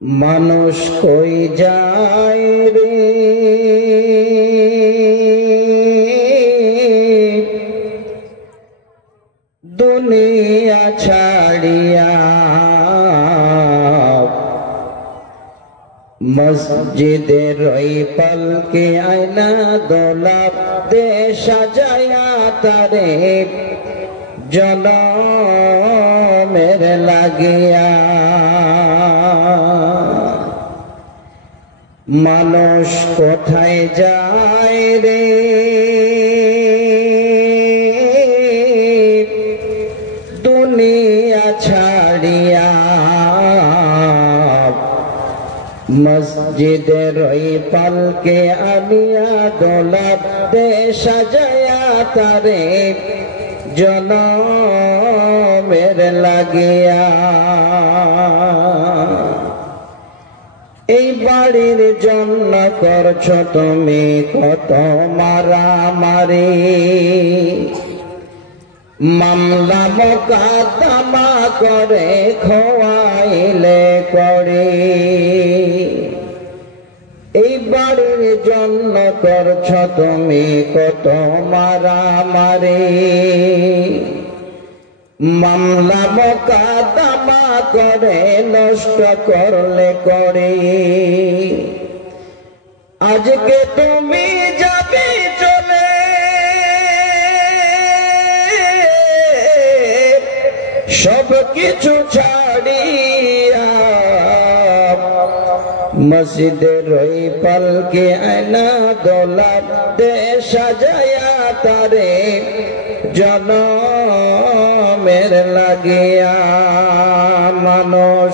মানুষ কই যায় রে দুনিয়া ছাড়িয়া, মসজিদের ওই পালকে আয়না দোলাপ দে সাজায়া তারে জনমের লাগিয়া। মানুষ কোথায় যায় রে দুনিয়া ছাড়িয়া, মসজিদের ওই পালকে আনিয়া দোলাপ দে সাজায়া তারে জনমের লাগিয়া। এই বাড়ির জন্য করছ তুমি কত মারামারি, মামলা মোকদ্দমা করে খোয়াইলে করে। এই বাড়ির জন্য করছ তুমি কত মারামারি, মামলা মোকদ্দমা করে নষ্ট করলে করে। আজকে তুমি যাবে চলে সব কিছু ছাড়িয়া, মসজিদের ওই পালকে আয়না দোলাপ দে সাজায়া তারে জনমের লাগিয়া। মানুষ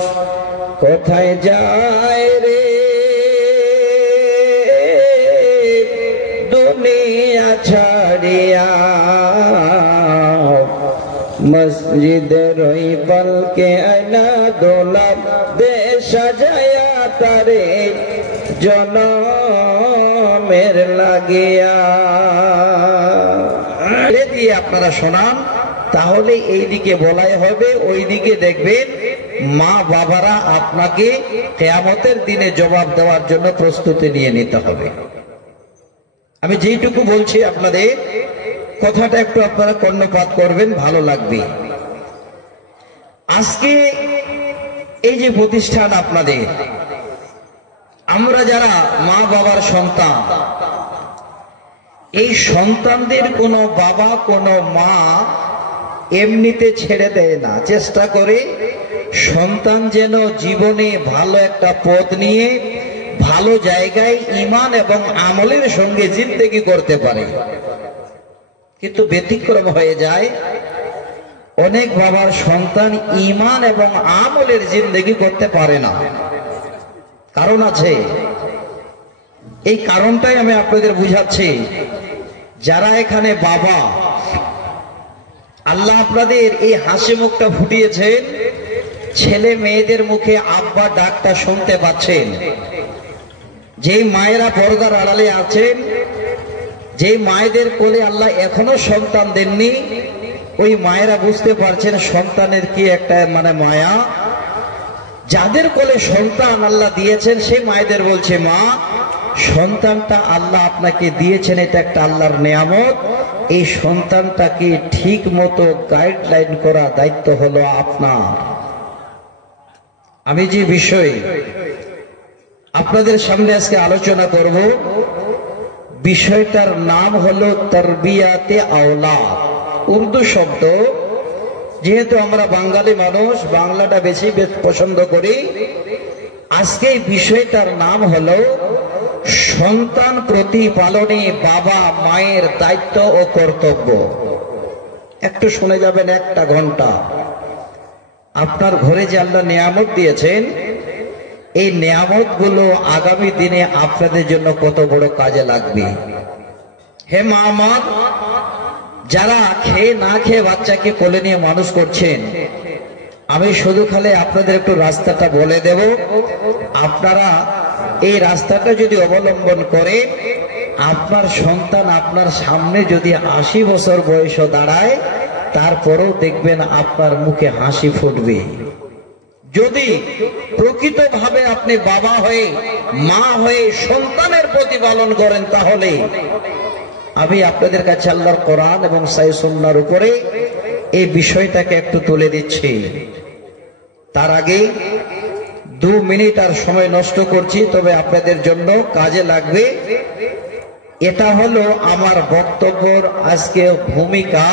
কোথায় যায় রে দুনিয়া ছাড়িয়া, মসজিদের ওই পালকে আয়না দোলাপ দে সাজায়া তারে জনমের লাগিয়া। দিয়ে আপনারা শোনান, তাহলে এই দিকে বলাই হবে, ওই দিকে দেখবেন মা বাবারা আপনাকে কিয়ামতের দিনে জবাব দেওয়ার জন্য প্রস্তুতি নিয়ে নিতে হবে। আমি যেইটুকু বলছি আপনাদের কথাটা একটু আপনারা কর্ণপাত করবেন, ভালো লাগবে। আজকে এই যে প্রতিষ্ঠান আপনাদের, আমরা যারা মা বাবার সন্তান, এই সন্তানদের কোনো বাবা কোনো মা এমনিতে ছেড়ে দেয় না, চেষ্টা করে সন্তান যেন জীবনে ভালো একটা পথ নিয়ে ভালো জায়গায় ঈমান এবং আমলের সঙ্গে জিন্দেগি করতে পারে। কিন্তু ব্যতিক্রম হয়ে যায়, অনেক বাবার সন্তান ঈমান এবং আমলের জিন্দেগি করতে পারে না। কারণ আছে, এই কারণটাই আমি আপনাদের বুঝাচ্ছি। যারা এখানে বাবা, আল্লাহ আপনাদের এই হাসি মুখটা ফুটিয়েছেন, ছেলে মেয়েদের মুখে আব্বা ডাকটা শুনতে পাচ্ছেন। যেই মায়েরা পর্দার আড়ালে আছেন, যেই মায়েদের কোলে আল্লাহ এখনো সন্তান দেননি, ওই মায়েরা বুঝতে পারছেন সন্তানের কি একটা মায়া। যাদের কোলে সন্তান আল্লাহ দিয়েছেন, সেই মায়েদের বলছে, মা সন্তানটা আল্লাহ আপনাকে দিয়েছেন, এটা একটা আল্লাহর নেয়ামত। এই সন্তানটাকে ঠিক মতো গাইডলাইন করা দায়িত্ব হলো আপনার। আমি যে বিষয়ে আপনাদের সামনে আজকে আলোচনা করব, বিষয়টার নাম হলো তারবিয়াতে আওলাদ। উর্দু শব্দ, যেহেতু আমরা বাঙালি মানুষ, বাংলাটা বেশি পছন্দ করি। আজকে এই বিষয়টার নাম হলো সন্তান প্রতিপালনে বাবা মায়ের দায়িত্ব ও কর্তব্য। একটু শুনে যাবেন, একটা ঘন্টা। আপনার ঘরে যে আল্লাহ নিয়ামত দিয়েছেন, এই নিয়ামত গুলো আগামী দিনে আপনাদের জন্য কত বড় কাজে লাগবে। হে মা আমার, যারা খেয়ে না খেয়ে বাচ্চাকে কোলে নিয়ে মানুষ করছেন, আমি শুধু খালি আপনাদের একটু রাস্তাটা বলে দেব। আপনারা এই রাস্তাটা যদি অবলম্বন করে, আপনার সন্তান আপনার সামনে যদি 80 বছর বয়সে দাঁড়ায়, তারপরেও দেখবেন আপনার মুখে হাসি ফুটবে। যদি প্রকৃতভাবে আপনি বাবা হয়ে মা হয়ে সন্তানের প্রতিপালন করেন, তাহলে আমি আপনাদের কাছে আল্লাহর কোরআন এবং সহিহ সুন্নাহর উপরে এই বিষয়টাকে একটু তুলে দিচ্ছি। তার আগে 2 মিনিট আর সময় নষ্ট করছি, তবে আপনাদের জন্য কাজে লাগবে। এটা হলো আমার বক্তব্যের আজকে ভূমিকা,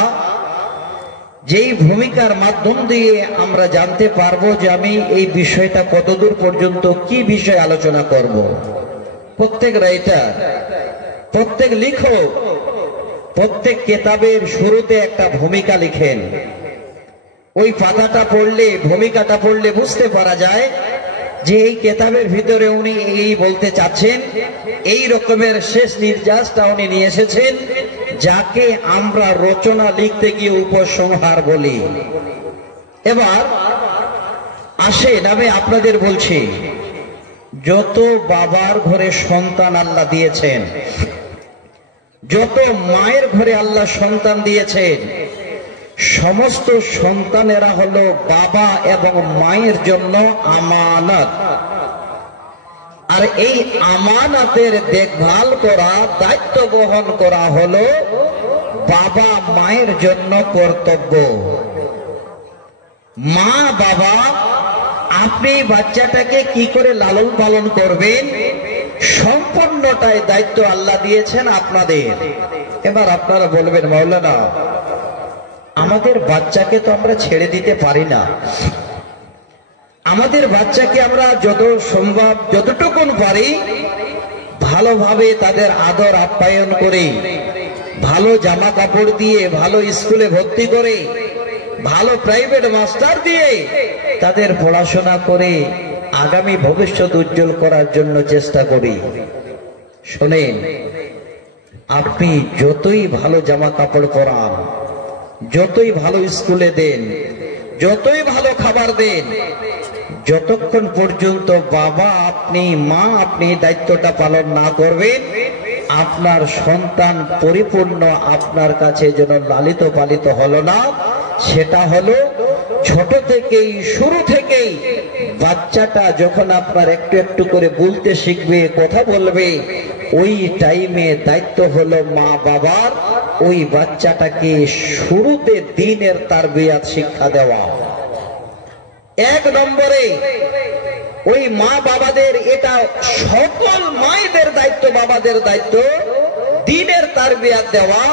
যেই ভূমিকার মাধ্যম দিয়ে আমরা জানতে পারবো যে আমি এই বিষয়টা কতদূর পর্যন্ত কি বিষয় আলোচনা করব। প্রত্যেক রাইটার, প্রত্যেক লেখক, প্রত্যেক কিতাবের শুরুতে একটা ভূমিকা লিখেন। ওই পাতাটা পড়লে, ভূমিকাটা পড়লে বুঝতে পারা যায় যে এই কিতাবের ভিতরে উনি এই বলতে চাচ্ছেন, এই রকমের শেষ নির্যাসটা উনি নিয়ে এসেছেন, যাকে আমরা রচনা লিখতে গিয়ে উপসংহার বলি। এবার আসেন, আমি আপনাদের বলছি, যত বাবার ঘরে সন্তান আল্লাহ দিয়েছেন, যত মায়ের ঘরে আল্লাহ সন্তান দিয়েছেন, সমস্ত সন্তানেরা হলো বাবা এবং মায়ের জন্য আমানত। আর এই আমানতের দেখভাল করা, দায়িত্ব বহন করা হলো বাবা মায়ের জন্য কর্তব্য। মা বাবা, আপনি বাচ্চাটাকে কি করে লালন পালন করবেন, সম্পূর্ণটাই দায়িত্ব আল্লাহ দিয়েছেন আপনাদের। এবার আপনারা বলবেন, মাওলানা আমাদের বাচ্চাকে তো আমরা ছেড়ে দিতে পারি না, আমাদের বাচ্চাকে আমরা যত সম্ভব যতটুকুন পারি ভালোভাবে তাদের আদর আপ্যায়ন করে, ভালো জামা কাপড় দিয়ে, ভালো স্কুলে ভর্তি করে, ভালো প্রাইভেট মাস্টার দিয়ে তাদের পড়াশোনা করে আগামী ভবিষ্যৎ উজ্জ্বল করার জন্য চেষ্টা করি। শোনেন, আপনি যতই ভালো জামা কাপড় পরান, যতই ভালো স্কুলে দেন, যতই ভালো খাবার দেন, যতক্ষণ পর্যন্ত বাবা আপনি, মা আপনি দায়িত্বটা পালন না করবেন, আপনার সন্তান পরিপূর্ণ আপনার কাছে যেন লালিত পালিত হলো না। সেটা হলো ছোট থেকেই, শুরু থেকেই বাচ্চাটা যখন আপনার একটু একটু করে বলতে শিখবে, কথা বলবে, ওই টাইমে দায়িত্ব হলো মা বাবার ওই বাচ্চাটাকে শুরুতে দ্বীনের তারবিয়াত শিক্ষা দেওয়া। 1 নম্বরে ওই মা বাবাদের, এটা সকল মায়েদের দায়িত্ব, বাবাদের দায়িত্ব দ্বীনের তারবিয়াত দেওয়া,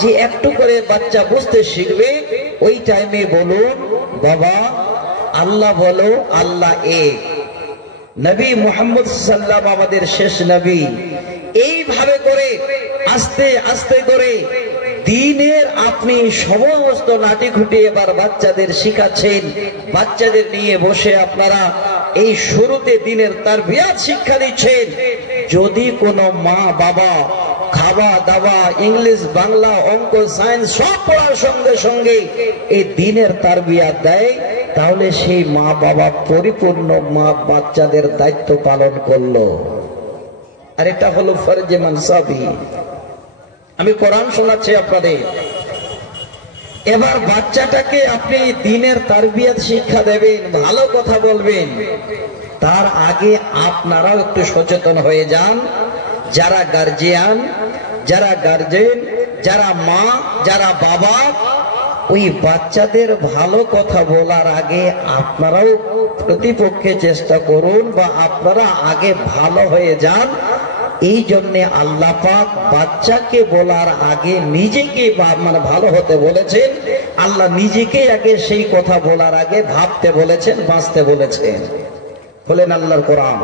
যে একটু করে বাচ্চা বুঝতে শিখবে, ওই টাইমে বলুন বাবা আল্লাহ বলো, আল্লাহ এক। নবী মুহাম্মদ সাল্লাল্লাহু আমাদের শেষ নবী, এইভাবে করে আস্তে আস্তে করে দ্বীনের আপনি সমস্ত নাটি খুঁটি এবার বাচ্চাদের শিখাচ্ছেন। বাচ্চাদের নিয়ে বসে আপনারা এই শুরুতে দ্বীনের তারবিয়াত শিক্ষা দিচ্ছেন। যদি কোনো মা বাবা খাওয়া দাওয়া, ইংলিশ, বাংলা, অঙ্ক, সায়েন্স সব পড়ার সঙ্গে সঙ্গে এই দ্বীনের তারবিয়াত দেয়, তাহলে সেই মা বাবা পরিপূর্ণ মা বাচ্চাদের দায়িত্ব পালন করলো। আর এটা হলো ফরজে মানসাবি। আমি কোরআন শোনাচ্ছি আপনাদের। এবার বাচ্চাটাকে আপনি দ্বীনের তারবিয়াত শিক্ষা দেবেন, ভালো কথা বলবেন, তার আগে আপনারাও একটু সচেতন হয়ে যান। যারা গার্জিয়ান, যারা গার্জেন, যারা মা, যারা বাবা, ওই বাচ্চাদের ভালো কথা বলার আগে আপনারাও প্রতিপক্ষে চেষ্টা করুন, বা আপনারা আগে ভালো হয়ে যান। এই জন্যে আল্লাহ পাক বাচ্চাকে বলার আগে নিজেকে মানে ভালো হতে বলেছেন। আল্লাহ নিজেকে আগে সেই কথা বলার আগে ভাবতে বলেছেন, বাঁচতে বলেছেন। বলেন আল্লাহর কোরআন,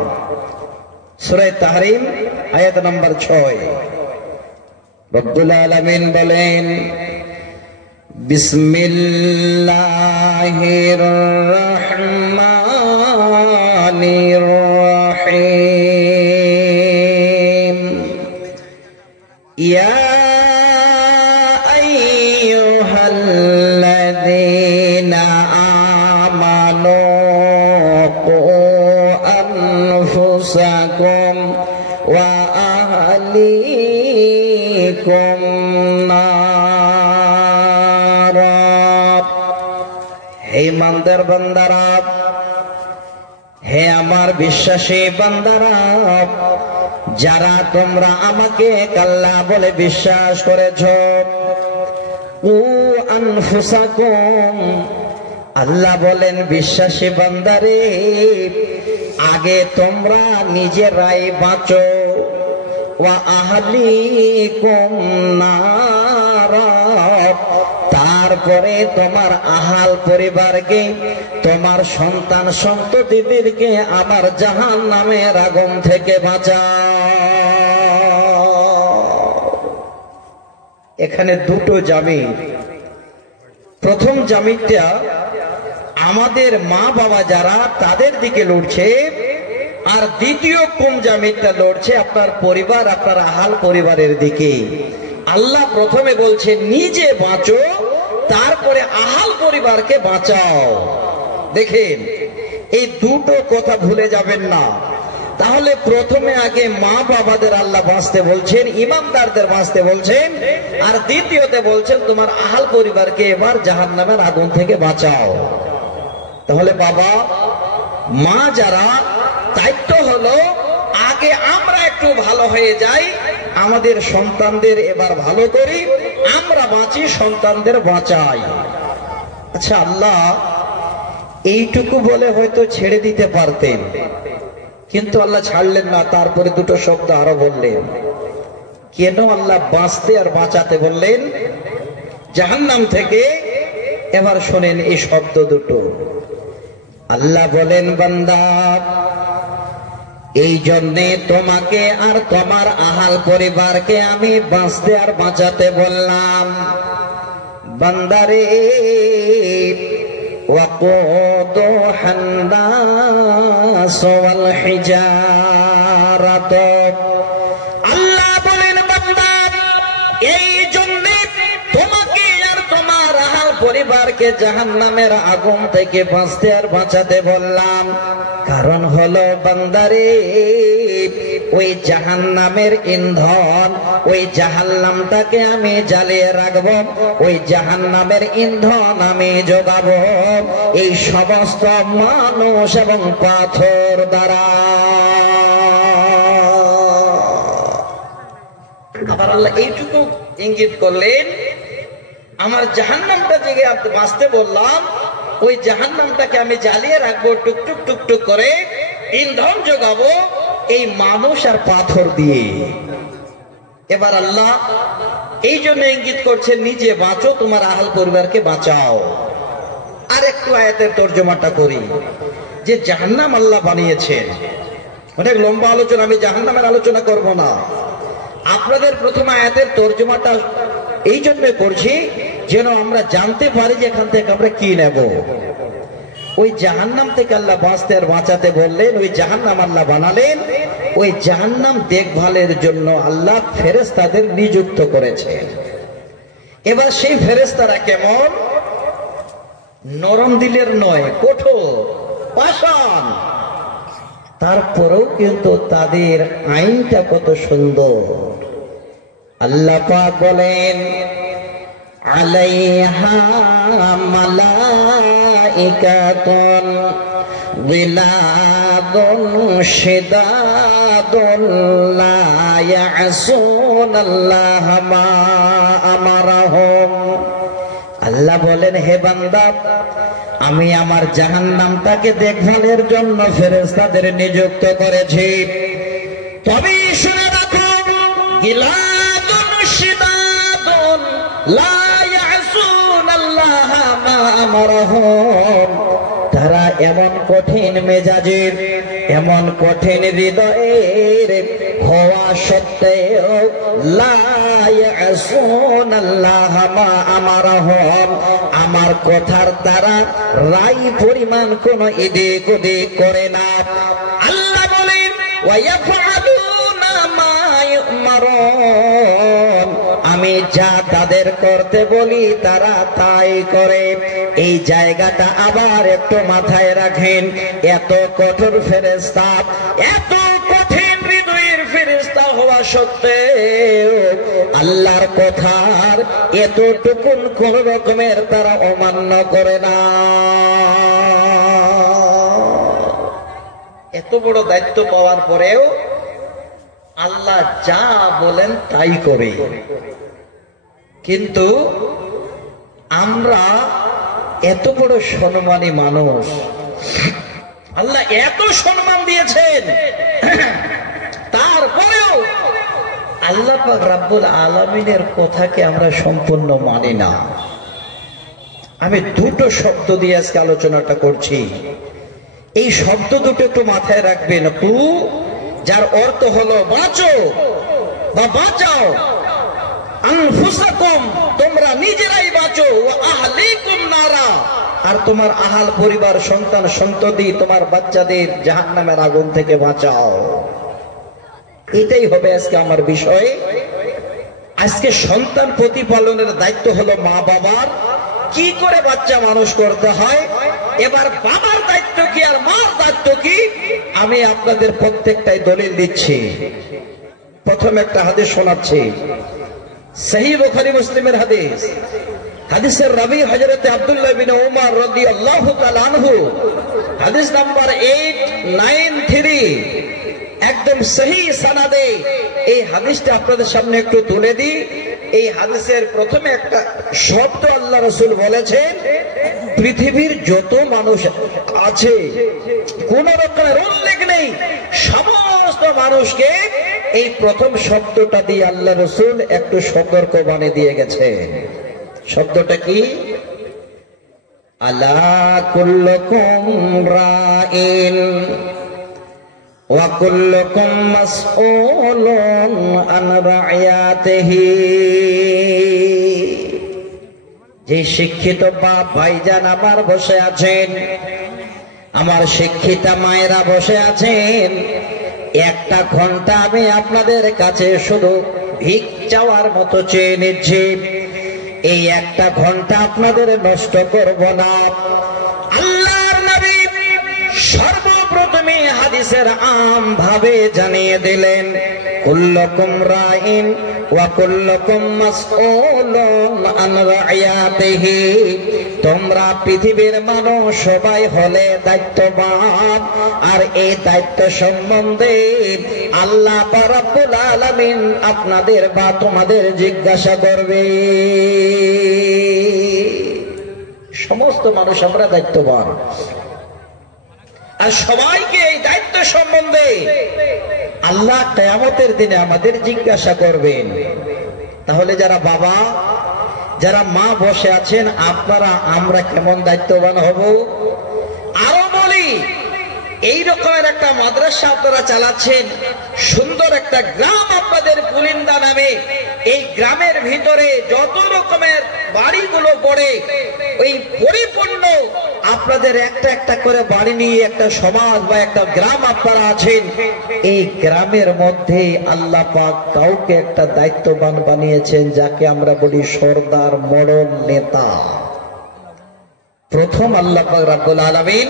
সূরা তাহরিম আয়াত নম্বর 6। রব্বুল আলামিন বলেন, বিসমিল্লাহির রহমানির রহিম, ইয়া আইয়ুহাল্লাযীনা আমানু কু আনফুসাকুম ওয়া আহলিকুম নারা। হে ইমানদার বান্দারা, হে আমার বিশ্বাসী বান্দারা, যারা তোমরা আমাকে আল্লাহ বলে বিশ্বাস করেছ, ও আনফুসাকুম, আল্লাহ বলেন বিশ্বাসী বান্দারে, আগে তোমরা নিজেরাই বাঁচো, ওয়া আহলিকুম নারা, তারপরে তোমার আহাল পরিবারকে, তোমার সন্তান সন্ততিদেরকে আমার জাহান্নামের আগুন থেকে বাঁচাও। এখানে দুটো জামিন। প্রথম জামিনটা আমাদের মা বাবা যারা তাদের দিকে লড়ছে, আর দ্বিতীয় কোন জামিনটা লড়ছে আপনার পরিবার, আপনার আহাল পরিবারের দিকে। আল্লাহ প্রথমে বলছে নিজে বাঁচো, তারপরে আহাল পরিবারকে বাঁচাও। দেখেন, এই দুটো কথা ভুলে যাবেন না। তাহলে প্রথমে আগে মা বাবাদের আল্লাহ বাঁচতে বলছেন, ইমানদারদের বাঁচতে বলছেন, আর দ্বিতীয়তে বলছেন তোমার আহাল পরিবারকে এবার জাহান্নামের আগুন থেকে বাঁচাও। তাহলে বাবা মা যারা, দায়িত্ব হলো আগে আমরা একটু ভালো হয়ে যাই, আমাদের সন্তানদের এবার ভালো করি, আমরা বাঁচি, সন্তানদের বাঁচাই। আচ্ছা, আল্লাহ এইটুকু বলে হয়তো ছেড়ে দিতে পারতেন, কিন্তু আল্লাহ ছাড়লেন না। তারপরে দুটো শব্দ আরো বললেন। কেন আল্লাহ বাঁচতে আর বাঁচাতে বললেন জাহান্নাম থেকে? এবার শোনেন এই শব্দ দুটো। আল্লাহ বলেন, বান্দা, এই জন্যে তোমাকে আর তোমার আহাল পরিবারকে আমি বাঁচতে আর বাঁচাতে বললাম। বান্দারে, ওয়াকুদুহান নাস ওয়াল হিজারাত, আল্লাহ বলেন বান্দা, এই জন্যে তোমাকে আর তোমার আহাল পরিবারকে জাহান্নামের আগুন থেকে বাঁচতে আর বাঁচাতে বললাম। কারণ হলো বান্দারে, ওই জাহান্নামের ইন্ধন, ওই জাহান্নামটাকে আমি জ্বালিয়ে রাখবো, ওই জাহান্নামের ইন্ধন আমি যোগাবো এই সমস্ত মানুষ এবং পাথর দ্বারা। আবার আল্লাহ এইটুকু ইঙ্গিত করলেন, আমার জাহান্নামটা জেগে বাঁচতে বললাম, ওই জাহান্নামটাকে আমি জ্বালিয়ে রাখবো টুকটুক টুকটুক করে, ইন্ধন যোগাবো এই মানুষ আর পাথর দিয়ে। এবার আল্লাহ এই জন্য ইঙ্গিত করছে নিজে বাঁচো, তোমার আহাল পরিবারকে বাঁচাও। আর একটু আয়াতের তর্জমাটা করি, যে জাহান্নাম আল্লাহ বানিয়েছেন। অনেক লম্বা আলোচনা, আমি জাহান্নামের আলোচনা করব না। আপনাদের প্রথম আয়াতের তর্জমাটা এই জন্য করছি যেন আমরা জানতে পারি যে এখান থেকে আমরা কি নেব। ওই জাহান্নাম থেকে আল্লাহ বাঁচতে আর বাঁচাতে বললেন, ওই জাহান্নাম আল্লাহ বানালেন। ওই জাহান্নাম দেখভালের জন্য আল্লাহ ফেরেশতাদের নিযুক্ত করেছেন। এবার সেই ফেরেশতারা কেমন? নরম দিলের নয়, কঠোর পাষাণ। তারপরেও কিন্তু তাদের আইনটা কত সুন্দর। আল্লাহ পাক বলেন, আলাইহা মালাইকাতুন গিলাদুন শিদাদুন লা ইয়াসুনাল্লাহা মা আমারাহুম। আল্লাহ বলেন, হে বান্দা, আমি আমার জাহান্নামটাকে দেখভালের জন্য ফেরেশতাদের নিযুক্ত করেছি। তবে শুনে রাখো, গিলাদুন শিদাদুন লা ইয়াসুনাল্লাহা মা আমারাহুম। তারা এমন কঠিন মেজাজের, এমন কঠিন হৃদয়ের হওয়া সত্ত্বেও লা ইয়াসুনাল্লাহা মা আমারাহুম, আমার কথার দ্বারা রাই পরিমাণ কোন এদিক ওদিক করে না। আল্লাহ বলেন, ওয়া ইয়াফআলুনা মা ইউমারুন, আমি যা তাদের করতে বলি তারা তাই করে। এই জায়গাটা আবার একটু মাথায় রাখেন। এত কঠোর ফেরেশতা, এত কঠিন হৃদয়ের ফেরেশতা হওয়া সত্ত্বেও আল্লাহর কথার এতটুকুন কোন রকমের তারা অমান্য করে না। এত বড় দায়িত্ব পাওয়ার পরেও আল্লাহ যা বলেন তাই করে। কিন্তু আমরা এত বড় সম্মানী মানুষ, আল্লাহ এত সম্মান দিয়েছেন, তারপরেও আল্লাহ পাক রব্বুল আলামিনের কথাকে আমরা সম্পূর্ণ মানি না। আমি দুটো শব্দ দিয়ে আজকে আলোচনাটা করছি। এই শব্দ দুটো একটু মাথায় রাখবেন, কু, যার অর্থ হলো বাঁচো বা বাঁচাও, আনফুসাকুম, তোমরা নিজেরাই বাঁচো, ওয়া আহলিকুম নারা, আর তোমার আহাল পরিবার সন্তান সন্ততি তোমার বাচ্চাদের জাহান্নামের আগুন থেকে বাঁচাও। এটাই হবে আজকে আমার বিষয়। আজকে সন্তান প্রতিপালনের দায়িত্ব হলো মা বাবার। কি করে বাচ্চা মানুষ করতে হয়, এবার বাবার দায়িত্ব কি আর মার দায়িত্ব কি, আমি আপনাদের প্রত্যেকটাই দলিল দিচ্ছি। প্রথম একটা হাদিস শোনাচ্ছি, সহিহ বুখারী মুসলিমের হাদিস। হাদিসের রাবী হযরত আব্দুল্লাহ বিন উমর রাদিয়াল্লাহু তাআলা আনহু, হাদিস নাম্বার 893, একদম সহিহ সানাদে এই হাদিসটা আপনাদের সামনে একটু তুলে দিই। এই হাদিসের প্রথমে একটা শব্দ আল্লাহ রাসূল বলেছেন, পৃথিবীর যত মানুষ আছে কোন রকমের উল্লেখ নেই, সমস্ত মানুষকে এই প্রথম শব্দটা দিয়ে আল্লাহ রাসূল একটু সতর্ক বাণী দিয়ে গেছেন। শব্দটা কি? আলা কুল্লুকুম রাইন ওয়া কুল্লুকুম মাসউলুন আন রাইয়াতিহি। যে শিক্ষিত বাপ ভাইজান আমার বসে আছেন, আমার শিক্ষিতা মায়েরা বসে আছেন, একটা ঘন্টা আমি আপনাদের কাছে শুধু ভিক চাওয়ার মতো চেয়ে নিচ্ছি। এই একটা ঘন্টা আপনাদের নষ্ট করব না। আল্লাহর নবী সর্বপ্রথমে হাদিসের আম ভাবে জানিয়ে দিলেন, কুল্লুকুম রাইন ওয়া কুল্লুকুম মাসউলুন আন রাইয়াতিহি। তোমরা পৃথিবীর মানুষ সবাই হলে দায়িত্ববান, আর এই দায়িত্ব সম্বন্ধে আল্লাহ রাব্বুল আলামিন আপনাদের বা তোমাদের জিজ্ঞাসা করবে। সমস্ত মানুষ আমরা দায়িত্ববান, আর সবাইকে এই দায়িত্ব সম্বন্ধে আল্লাহ কিয়ামতের দিনে আমাদের জিজ্ঞাসা করবেন। তাহলে যারা বাবা, যারা মা বসে আছেন, আপনারা আমরা কেমন দায়িত্ববান হব? আরো বলি, এই রকমের একটা মাদ্রাসা আপনারা চালাচ্ছেন, সুন্দর একটা গ্রাম আপনাদের পুলিন্দা নামে, এই গ্রামের ভিতরে যত রকমের বাড়িগুলো পড়ে, ওই পরিপূর্ণ আপনাদের একটা একটা করে বাড়ি নিয়ে একটা সমাজ বা একটা গ্রাম আপনারা আছেন। এই গ্রামের মধ্যে আল্লাহ পাক কাউকে একটা দায়িত্ববান বানিয়েছেন, যাকে আমরা বলি সর্দার, মডল, নেতা। প্রথম আল্লাহ পাক রব্বুল আলামিন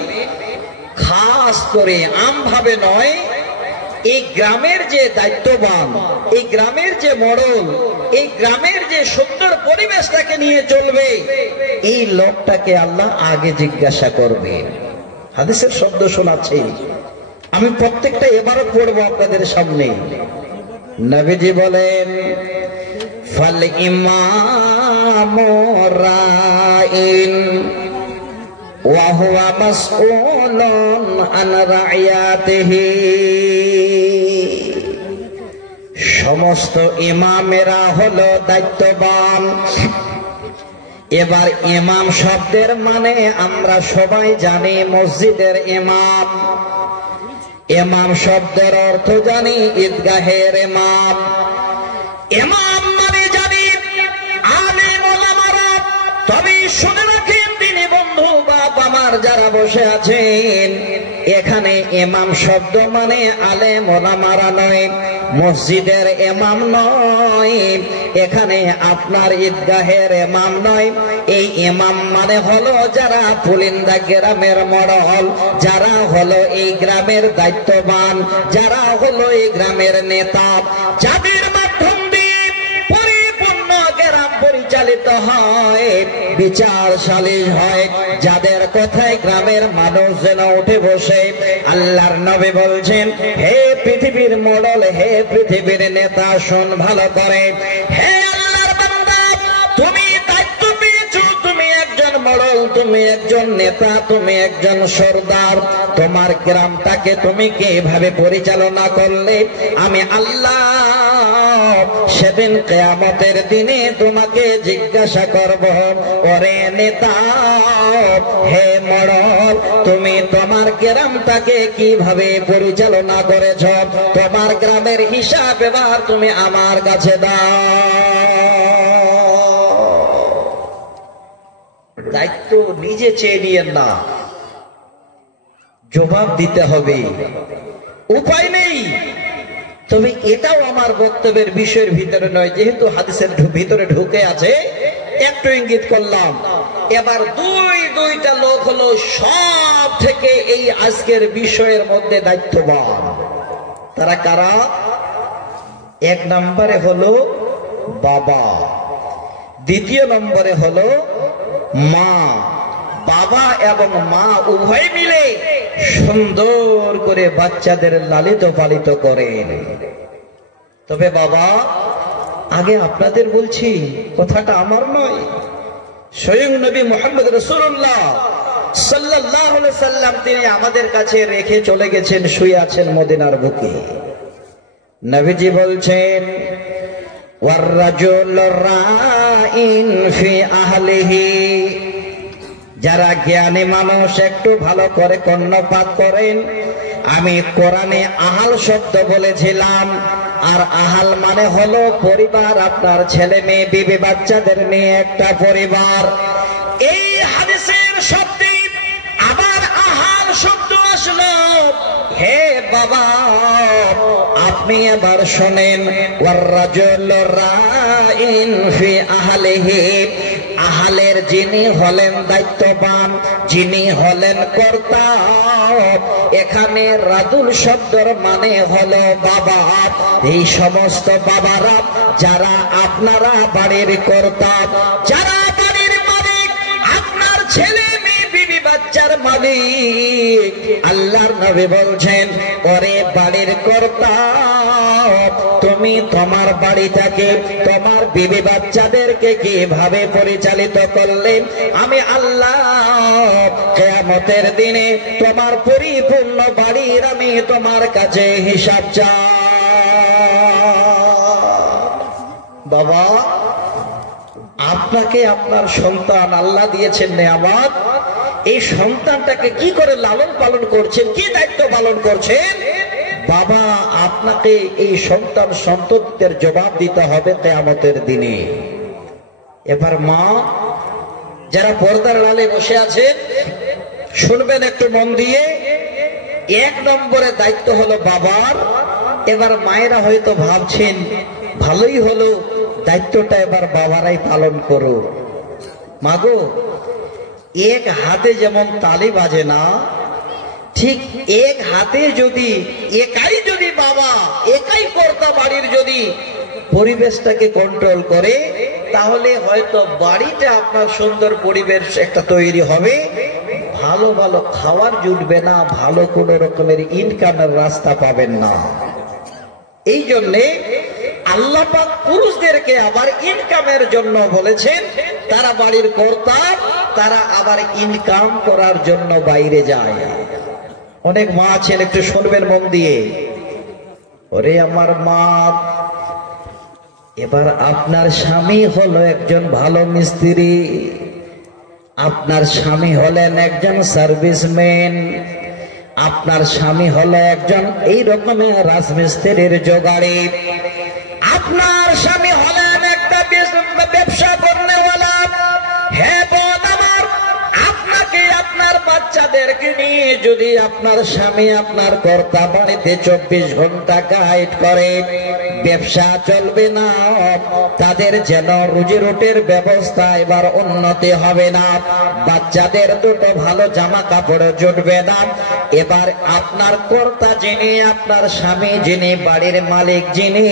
খাস করে আমভাবে নয়, এই গ্রামের যে দায়িত্ববান, এই গ্রামের যে মডল, এই গ্রামের যে সুন্দর পরিবেশটাকে নিয়ে চলবে, এই লোকটাকে আল্লাহ আগে জিজ্ঞাসা করবে। হাদিসের শব্দ শোনাচ্ছি, আমি প্রত্যেকটা এবারও পড়বো আপনাদের সামনে। নবীজি বলেন, ফাল ইমামু রাইন ওয়া হুয়া মাসউলুন আন রাইয়াতিহি। সমস্ত ইমামেরা হলো দায়িত্ববান। এবার ইমাম শব্দের মানে আমরা সবাই জানি মসজিদের ইমাম। ইমাম শব্দের অর্থ জানি ঈদগাহের ইমাম। ইমাম মানে জানি আলেম ওলামারা। তবে শুনে রাখেন দিনী বন্ধু বাপ আমার যারা বসে আছেন, এখানে ইমাম শব্দ মানে আলেম ওলামারা নয়, মসজিদের ইমাম নয়, এখানে আপনার ঈদগাহের ইমাম নয়। এই ইমাম মানে হলো যারা পুলিন্দা গ্রামের মডল, যারা হলো এই গ্রামের দায়িত্ববান, যারা হলো এই গ্রামের নেতা, যাদের মাধ্যম দিয়ে পরিপূর্ণ গ্রাম পরিচালিত হয়, বিচার সালিশ হয়, যাদের কথায় গ্রামের মানুষ যেন উঠে বসে। আল্লাহর নবী বলছেন, হে পৃথিবীর মডেল, হে পৃথিবীর নেতা, শোন ভালো করে। হে আল্লাহর বান্দা, তুমি দায়িত্ব পেয়েছো, তুমি একজন মডেল, তুমি একজন নেতা, তুমি একজন সর্দার। তোমার গ্রামটাকে তুমি কিভাবে পরিচালনা করলে আমি আল্লাহ সেদিন কিয়ামতের দিনে তোমাকে জিজ্ঞাসা করব, ওরে নেতা, হে মডেল, তুমি তোমার গ্রামটাকে কিভাবে পরিচালনা করেছ? তোমার গ্রামের হিসাব এবার তুমি আমার কাছে দাও। দায়িত্ব নিজে চেয়ে নিয়েন না, জবাব দিতে হবে, উপায় নেই। তবে এটাও আমার বক্তব্যের বিষয়ের ভিতরে নয়, যেহেতু হাদিসের ভিতরে ঢুকে আছে একটু ইঙ্গিত করলাম। এবার দুইটা লোক হলো সব থেকে এই আজকের বিষয়ের মধ্যে দায়িত্ববান। তারা কারা? এক নম্বরে হলো বাবা, দ্বিতীয় নম্বরে হলো মা। বাবা এবং মা উভয় মিলে সুন্দর করে বাচ্চাদের লালিত পালিত করেন। তবে বাবা, আগে আপনাদের বলছি, কথাটা আমার নয়, স্বয়ং নবী মুহাম্মদ রাসূলুল্লাহ সাল্লাল্লাহু আলাইহি সাল্লাম তিনি আমাদের কাছে রেখে চলে গেছেন, শুয়ে আছেন মদিনার বুকে। নবীজি বলছেন, ওয়ার রাজুলু রাইন ফি আহলিহি। যারা জ্ঞানী মানুষ একটু ভালো করে কর্ণপাত করেন। আমি কোরআনে আহাল শব্দ বলেছিলাম, আর আহাল মানে হলো পরিবার, আপনার ছেলে মেয়ে বিবি বাচ্চাদের নিয়ে একটা পরিবার। এই হাদিসের শব্দে আবার আহাল শব্দ আসলো। হে বাবা, আপনি এবার শোনেন, ওয়ার রাজুলু রাইন ফি আহলিহি। আহালের যিনি হলেন দায়িত্ববান, যিনি হলেন কর্তা, এখানে রাজুল শব্দের মানে হলো বাবা। এই সমস্ত বাবারা যারা আপনারা বাড়ির কর্তা, যারা বাড়ির মালিক, আপনার ছেলে মেয়ে বিবি বাচ্চার মালিক, আল্লাহর নবী বলছেন, ওরে বাড়ির কর্তা, তুমি তোমার বাড়িটাকে, তোমার বিবি বাচ্চাদেরকে কিভাবে পরিচালিত করলে আমি আল্লাহ কিয়ামতের দিনে তোমার পরিপূর্ণ বাড়ির আমি তোমার কাছে হিসাব চাই। বাবা, আপনাকে আপনার সন্তান আল্লাহ দিয়েছেন নেয়ামত, এই সন্তানটাকে কি করে লালন পালন করছেন, কি দায়িত্ব পালন করছেন? বাবা, আপনাকে এই সন্তান সন্ততিদের জবাব দিতে হবে কিয়ামতের দিনে। এবার মা, যারা পর্দার আড়ালে বসে আছেন, শুনবেন একটু মন দিয়ে। এক নম্বরে দায়িত্ব হলো বাবার। এবার মায়েরা হয়তো ভাবছেন, ভালোই হলো, দায়িত্বটা এবার বাবারাই পালন করো। মাগো, এক হাতে যেমন তালি বাজে না, ঠিক এক হাতে যদি যদি বাবা একাই কর্তা বাড়ির যদি পরিবেশটাকে কন্ট্রোল করে, তাহলে হয়তো বাড়িটা আপনার সুন্দর পরিবেশ একটা তৈরি হবে, ভালো ভালো খাবার জুটবে না, ভালো কোন রকমের ইনকামের রাস্তা পাবেন না। এই জন্যে আল্লাহ পাক পুরুষদেরকে আবার ইনকামের জন্য বলেছেন, তারা বাড়ির কর্তা, তারা আবার ইনকাম করার জন্য বাইরে যায়। অনেক মা আছেন, একটু শুনবেন মন দিয়ে। ওরে আমার মা, এবার আপনার স্বামী হলো একজন ভালো মিস্ত্রি, আপনার স্বামী হলেন একজন সার্ভিসম্যান, আপনার স্বামী হলো একজন এই রকমের রাজমিস্ত্রির জোগাড়ি, আপনার স্বামী হলেন একটা ব্যবসা করনেওয়ালা। হে বোন আমার, আপনাকে আপনার বাচ্চাদেরকে নিয়ে যদি আপনার স্বামী আপনার কর্তা বাড়িতে 24 ঘন্টা গাইড করে, ব্যবসা চলবে না, তাদের যেন রুজি রুটির ব্যবস্থা এবার উন্নতি হবে না, বাচ্চাদের দুটো ভালো জামা কাপড় জুটবে না। এবার আপনার কর্তা যিনি, আপনার স্বামী যিনি, বাড়ির মালিক যিনি,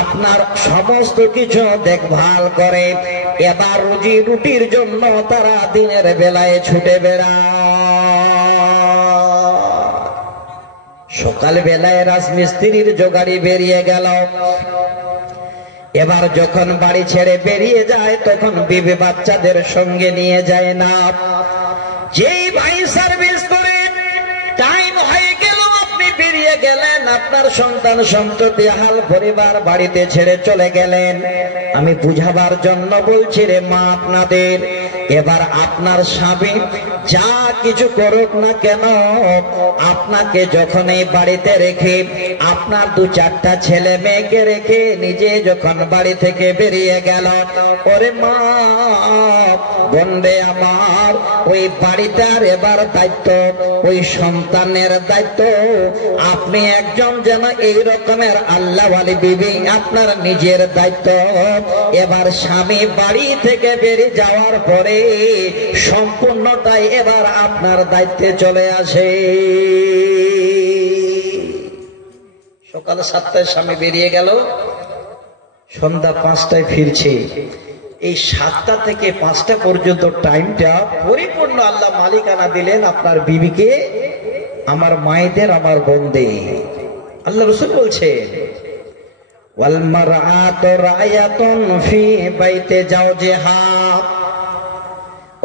আপনার সমস্ত কিছু দেখভাল করে, এবার রুজি রুটির জন্য তারা দিনের বেলায় ছুটে বেড়ায়। সকাল বেলায় রাজমিস্ত্রির জোগাড়ি বেরিয়ে গেল। এবার যখন বাড়ি ছেড়ে বেরিয়ে যায় তখন বিবি বাচ্চাদের সঙ্গে নিয়ে যায় না। যেই ভাই সার্ভিস করে টাইম হয়ে গেল, আপনি বেরিয়ে গেলেন, আপনার সন্তান সন্ততি হাল পরিবার বাড়িতে ছেড়ে চলে গেলেন। আমি বুঝাবার জন্য বলছি রে মা আপনাদের, এবার আপনার স্বামী যা কিছু করুক না কেন, আপনাকে যখন এই বাড়িতে রেখে, আপনার দু চারটা ছেলে মেয়েকে রেখে নিজে যখন বাড়ি থেকে বেরিয়ে গেল, ওরে মা বন্ধে আমার, ওই বাড়িটার এবার দায়িত্ব, ওই সন্তানের দায়িত্ব, আপনি একজন যেন এই রকমের আল্লাহওয়ালি বিবি, আপনার নিজের দায়িত্ব। এবার স্বামী বাড়ি থেকে বেরিয়ে যাওয়ার পরে সম্পূর্ণটাই এবার আপনার দায়িত্বে চলে আসে। সকাল 7টায় স্বামী বেরিয়ে গেল, সন্ধ্যা 5টায় ফিরছে। এই 7টা থেকে 5টা পর্যন্ত টাইমটা পরিপূর্ণ আল্লাহ মালিকানা দিলেন আপনার বিবিকে, আমার মায়েদের, আমার বোনদে। আল্লাহ রাসূল বলছেন ওয়াল মারআতু রায়াতুন ফি বাইতে জাওজিহা।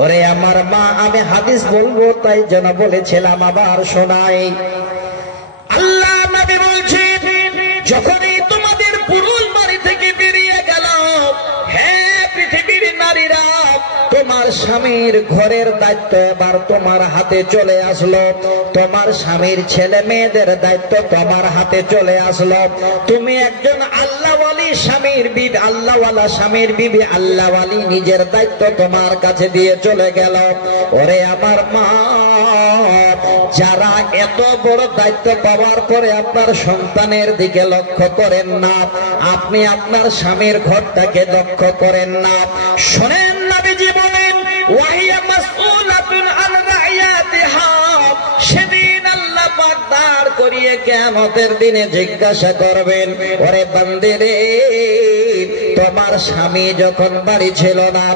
ওরে আমার মা, আমি হাদিস বলবো তাই যেন বলেছিলাম, আবার শোনাই। আল্লাহ নবী বলছেন যখনই তোমাদের পুরুষ বাড়ি থেকে বেরিয়ে গেল, হ্যাঁ পৃথিবীর নারীরা, তোমার স্বামীর ঘরের দায়িত্ব এবার তোমার হাতে চলে আসলো, তোমার স্বামীর ছেলে মেয়েদের দায়িত্ব তোমার হাতে চলে আসলো। তুমি একজন আল্লাহওয়ালি স্বামীর বিবি, আল্লাহওয়ালা স্বামীর বিবি, আল্লাহওয়ালি নিজের দায়িত্ব তোমার কাছে দিয়ে চলে গেল। ওরে আমার মা, যারা এত বড় দায়িত্ব পাওয়ার পরে আপনার সন্তানের দিকে লক্ষ্য করেন না, আপনি আপনার স্বামীর ঘরটাকে লক্ষ্য করেন না, শোনেন নবীজি বলেন ওয়াহিয়া মাসউলাতুন আন রাইয়াতিহা, সেদিন আল্লাহ পাক দাঁড় করিয়ে কিয়ামতের দিনে জিজ্ঞাসা করবেন, ওরে বান্দে রে, তোমার স্বামী যখন বাড়ি ছিল না,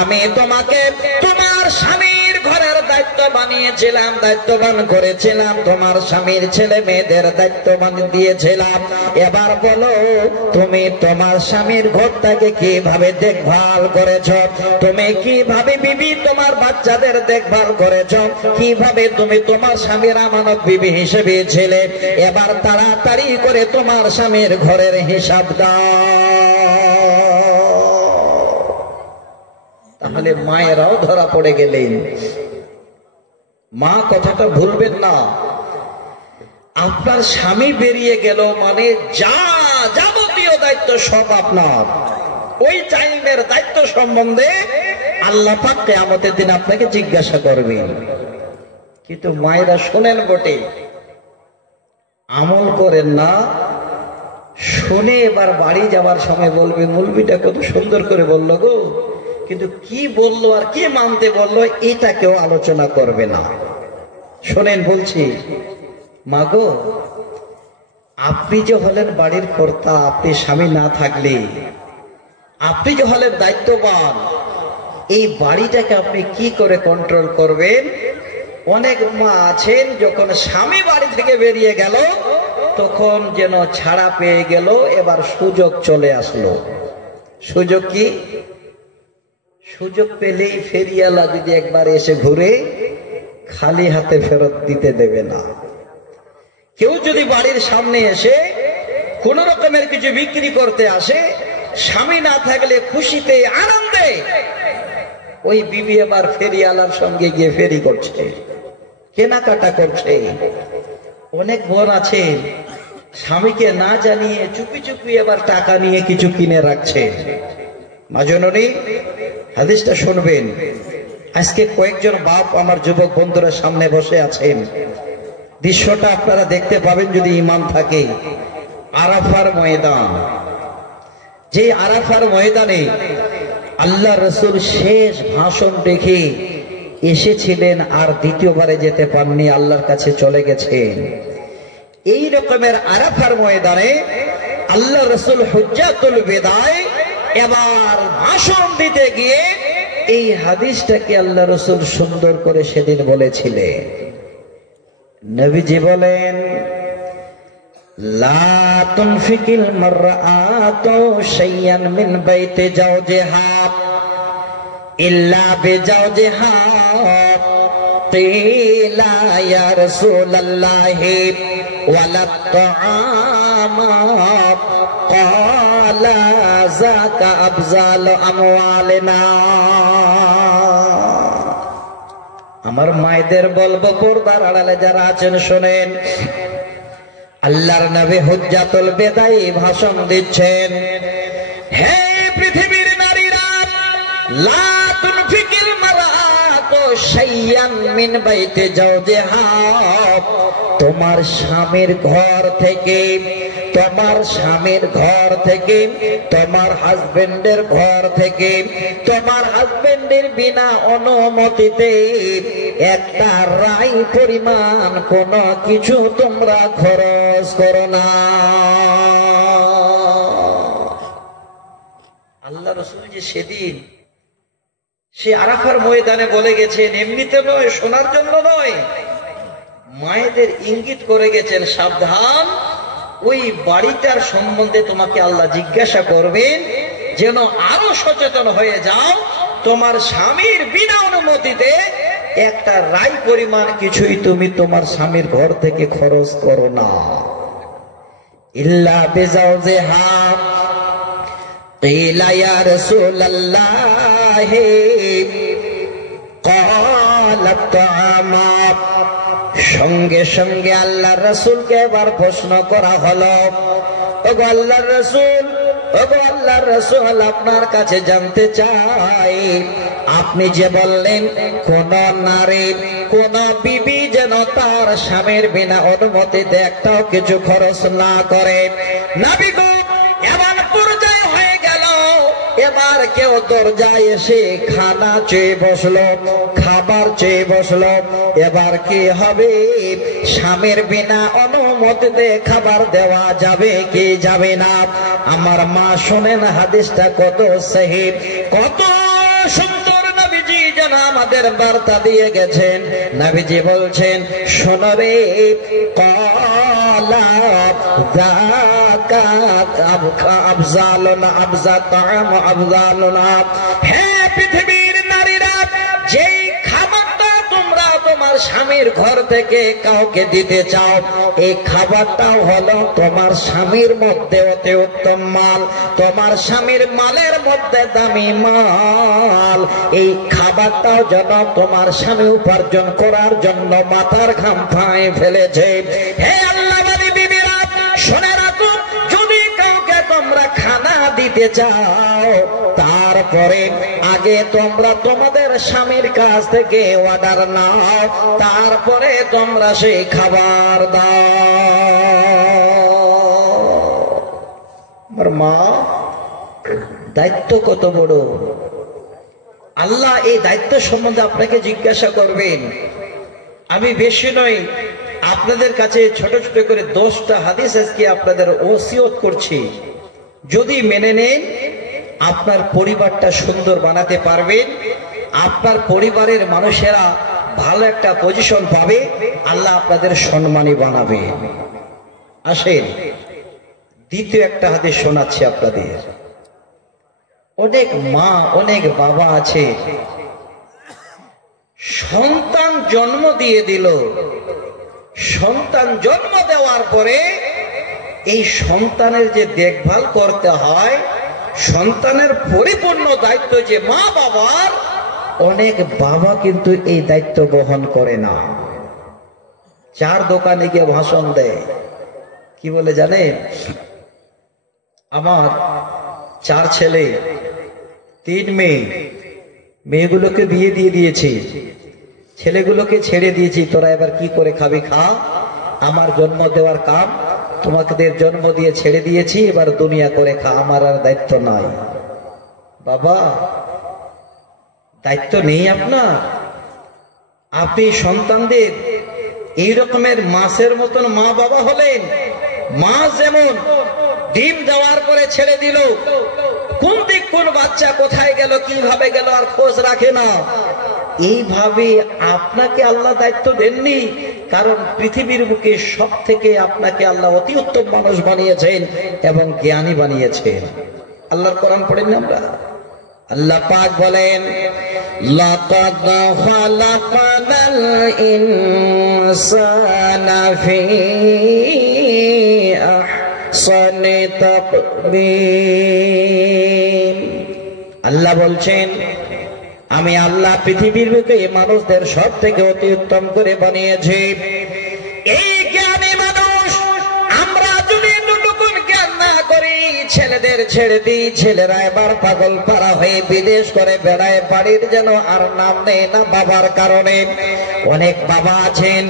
আমি তোমাকে তোমার স্বামীর ঘরের দায়িত্ব বানিয়েছিলাম, দায়িত্ববান করেছিলাম, তোমার স্বামীর ছেলে মেয়েদের দায়িত্ববান দিয়েছিলাম। এবার বলো, তুমি তোমার স্বামীর ঘরটাকে কিভাবে দেখভাল করেছ? তুমি কিভাবে বিবি তোমার বাচ্চাদের দেখভাল করেছ? কিভাবে তুমি তোমার স্বামীর আমানত বিবি হিসেবে ছিলে? এবার তাড়াতাড়ি করে তোমার স্বামীর ঘরের হিসাব দাও। তাহলে মায়েরাও ধরা পড়ে গেলেন। মা কথাটা ভুলবেন না, আপনার স্বামী বেরিয়ে গেল মানে যা যাবতীয় দায়িত্ব সব আপনার। ওই টাইমের দায়িত্ব সম্বন্ধে আল্লাহ পাক কিয়ামতের দিন আপনাকে জিজ্ঞাসা করবেন। কিন্তু মায়েরা শোনেন বটে, আমল করেন না, শুনে এবার বাড়ি যাওয়ার সময় বলবে মৌলবীটা কত সুন্দর করে বললো গো, কিন্তু কি বললো আর কি মানতে বললো এটা কেউ আলোচনা করবে না। শোনেন বলছি, মাগো আপনি যে হলেন বাড়ির কর্তা, আপনি স্বামী না থাকলে আপনি যে হলেন দায়িত্ববান, এই বাড়িটাকে আপনি কি করে কন্ট্রোল করবেন? অনেক মা আছেন যখন স্বামী বাড়ি থেকে বেরিয়ে গেল তখন যেন ছাড়া পেয়ে গেল, এবার সুযোগ চলে আসলো। সুযোগ কি? সুযোগ পেলেই ফেরিয়ালা যদি একবার এসে ঘুরে খালি হাতে ফেরত দিতে দেবে না। কেউ যদি বাড়ির সামনে এসে কোন রকমের কিছু বিক্রি করতে আসে, স্বামী না থাকলে খুশিতে আনন্দে ওই বিবি এবার ফেরিয়ালার সঙ্গে গিয়ে ফেরি করছে, কেনাকাটা করছে। অনেক বোন আছে স্বামীকে না জানিয়ে চুপি চুপি এবার টাকা নিয়ে কিছু কিনে রাখছে। মা জননী হাদিসটা শুনবেন। আজকে কয়েকজন বাপ আমার যুবক বন্ধুরা সামনে বসে আছেন, দৃশ্যটা আপনারা দেখতে পাবেন যদি ঈমান থাকে। আরাফার ময়দান, যে আরাফার ময়দানে আল্লাহ রসুল শেষ ভাষণ রেখে এসেছিলেন, আর দ্বিতীয়বারে যেতে পাননি, আল্লাহর কাছে চলে গেছেন। এই রকমের আরাফার ময়দানে আল্লাহ রসুল হুজ্জাতুল বিদায় এবার ভাষণ দিতে গিয়ে এই হাদিসটাকে আল্লাহ রসুল সুন্দর করে সেদিন বলেছিলেন। নবীজি বলেন, লা তুনফিকিল মারআতু শাইয়ান মিন বাইতি জাওজিহা ইল্লা বিজাওজিহা। কিলা ইয়া রাসূলুল্লাহি ওয়ালা তাআমা ক্বালা যাকা আফজালু আমওয়ালিনা। আমার মায়েদের বলবো, পর্দার আড়ালে যারা আছেন শোনেন, আল্লাহর নবী হুজ্জাতুল বিদায় ভাষণ দিচ্ছেন। হে পৃথিবীর নারীরা, লা তুনফিকিল মারআতু শাইয়ান মিন বাইতি জাওজিহা। তোমার স্বামীর ঘর থেকে, তোমার স্বামীর ঘর থেকে, তোমার হাজবেন্ডের ঘর থেকে, তোমার হাজবেন্ডের বিনা অনুমতিতে একটা রাই পরিমাণ কোন কিছু তোমরা খরচ করো না। আল্লাহ রাসূল যে সেদিন সে আরাফার ময়দানে বলে গেছেন, এমনিতে নয়, শোনার জন্য নয়, মায়েদের ইঙ্গিত করে গেছেন, সাবধান, ওই বাড়িটার সম্বন্ধে তোমাকে আল্লাহ জিজ্ঞাসা করবেন, যেন আরো সচেতন হয়ে যাও। তোমার স্বামীর বিনা অনুমতিতে একটা রাই পরিমাণ কিছুই তুমি তোমার স্বামীর ঘর থেকে খরচ করো না। ইল্লা বিজাওজিহা। কিলা ইয়া রাসূলুল্লাহ ক্বালা তাআমা। সঙ্গে সঙ্গে আল্লাহর রাসূলকে এবার প্রশ্ন করা হলো, ওগো আল্লাহর রাসূল, ওগো আল্লাহর রাসূল, আপনার কাছে জানতে চাই, আপনি যে বললেন কোন নারী, কোন বিবি যেন তার স্বামীর বিনা অনুমতিতে একটাও কিছু খরচ না করে। নবী গো, এমন পর্যায়ে হয়ে গেল, এবার কেউ দরজায় এসে খানা চেয়ে বসলো, খাবার চেয়ে বসলো। এবার কি হবে? স্বামীর বিনা অনুমতিতে খাবার দেওয়া যাবে কি যাবে না? আমার মা শোনেন, হাদিসটা কত সহিহ, কত সুন্দর নবীজি যেন আমাদের বার্তা দিয়ে গেছেন। নবীজি বলছেন, শোনো রে, ক্বালা যাকা আফজালুনা আফজাতাম আফজালুনা। হে পৃথিবীর নারীরা, যেই খাবারটা তোমরা তোমার স্বামীর ঘর থেকে কাউকে দিতে চাও, এই খাবারটাও হলো তোমার স্বামীর মধ্যে অতি উত্তম মাল, তোমার স্বামীর মালের মধ্যে দামি মাল। এই খাবারটাও যেন তোমার স্বামী উপার্জন করার জন্য মাথার ঘাম পায়ে ফেলেছে। হে আল্লাহবাদী বিবিরা, শুনে রাখো, যদি কাউকে তোমরা খানা দিতে চাও, তারপরে আগে তোমরা তোমাদের স্বামীর কাছ থেকে অর্ডার নাও, তারপরে তোমরা সেই খাবার দাও। আমার মা, দায়িত্ব কত বড়! আল্লাহ এই দায়িত্ব সম্বন্ধে আপনাকে জিজ্ঞাসা করবেন। আমি বেশি নয়, আপনাদের কাছে ছোট ছোট করে 10টা হাদিস আজকে আপনাদের ওসিয়ত করছি। যদি মেনে নেন, আপনার পরিবারটা সুন্দর বানাতে পারবেন, আপনার পরিবারের মানুষেরা ভালো একটা পজিশন পাবে, আল্লাহ আপনাদের সম্মানী বানাবে। আসেন, দ্বিতীয় একটা হাদিস শোনাচ্ছি আপনাদের। অনেক মা, অনেক বাবা আছে, সন্তান জন্ম দিয়ে দিল, সন্তান জন্ম দেওয়ার পরে এই সন্তানের যে দেখভাল করতে হয়, সন্তানের পরিপূর্ণ দায়িত্ব যে মা বাবার, অনেক বাবা কিন্তু এই দায়িত্ব বহন করে না। চার দোকানে গিয়ে ভাষণ দেয়, কি বলে জানেন? আমার 4 ছেলে 3 মেয়ে, মেয়েগুলোকে বিয়ে দিয়ে দিয়েছি, ছেলেগুলোকে ছেড়ে দিয়েছি, তোরা এবার কি করে খাবি খা, আমার জন্ম দেওয়ার কাম তোমাদের জন্ম দিয়ে ছেড়ে দিয়েছি, এবার দুনিয়া করে খা, আমার আর দায়িত্ব নাই। বাবা, দায়িত্ব নেই আপনার? আপনি সন্তানদের এই রকমের মাছের মতন মা বাবা হলেন। মাছ যেমন ডিম দেওয়ার পরে ছেড়ে দিল, কোন দিক কোন বাচ্চা কোথায় গেল, কিভাবে গেল আর খোঁজ রাখে না, এইভাবে আপনাকে আল্লাহ দায়িত্ব দেননি। কারণ পৃথিবীর বুকে সব থেকে আপনাকে আল্লাহ অতি উত্তম মানুষ বানিয়েছেন এবং জ্ঞানী বানিয়েছেন। আল্লাহর কোরআন পড়েন আমরা, আল্লাহ পাক বলেন, লাকাদ খালাকনাল ইনসানা ফি আহসানি তাকবীম। আল্লাহ বলছেন, আমি আল্লাহ পৃথিবীর বুকে মানুষদের সব থেকে অতি উত্তম করে বানিয়েছি। এই জ্ঞানী মানুষ আমরা যদি এতটুকুন জ্ঞান না করি, ছেলেদের ছেড়ে দিই, ছেলেরা এবার পাগল পাড়া হয়ে বিদেশ করে বেড়ায়, বাড়ির যেন আর নাম নেই না বাবার কারণে। অনেক বাবা আছেন